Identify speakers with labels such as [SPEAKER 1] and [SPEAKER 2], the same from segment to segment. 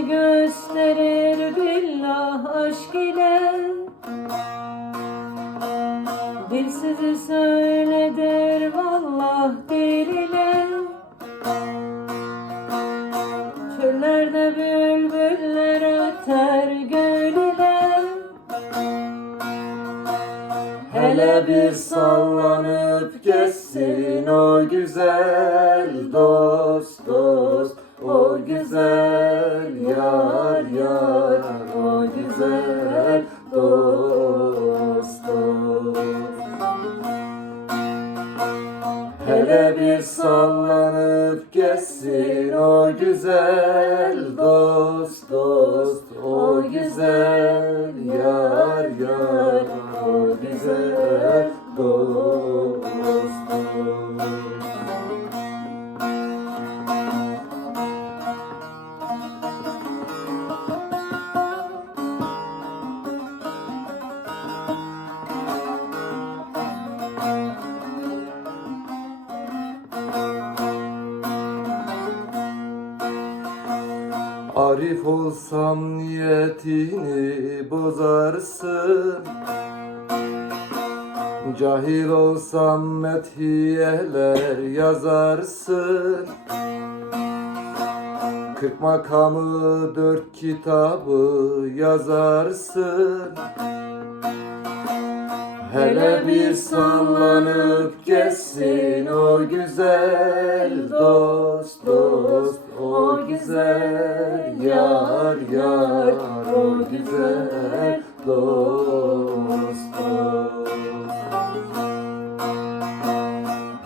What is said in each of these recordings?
[SPEAKER 1] Yolunu gösterir billah aşk ile. Dil sizi söyle vallah dil ile. Çöllerde bülbüller öter gül ile. Hele bir sallanıp gezsin o güzel dost dost o güzel güzel dost dost Hele bir sallanıp geçsin o güzel dost dost O güzel yar yar o güzel Arif olsam niyetini bozarsın. Cahil olsam methiyeler yazarsın. Kırk makamı dört kitabı yazarsın. Hele bir sallanıp geçsin o güzel dost dost O güzel yar yar o güzel dost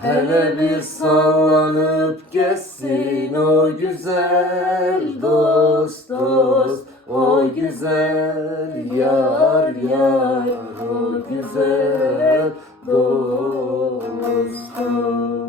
[SPEAKER 1] Hele bir sallanıp geçsin o güzel dost dost O güzel yar yar o güzel dost dost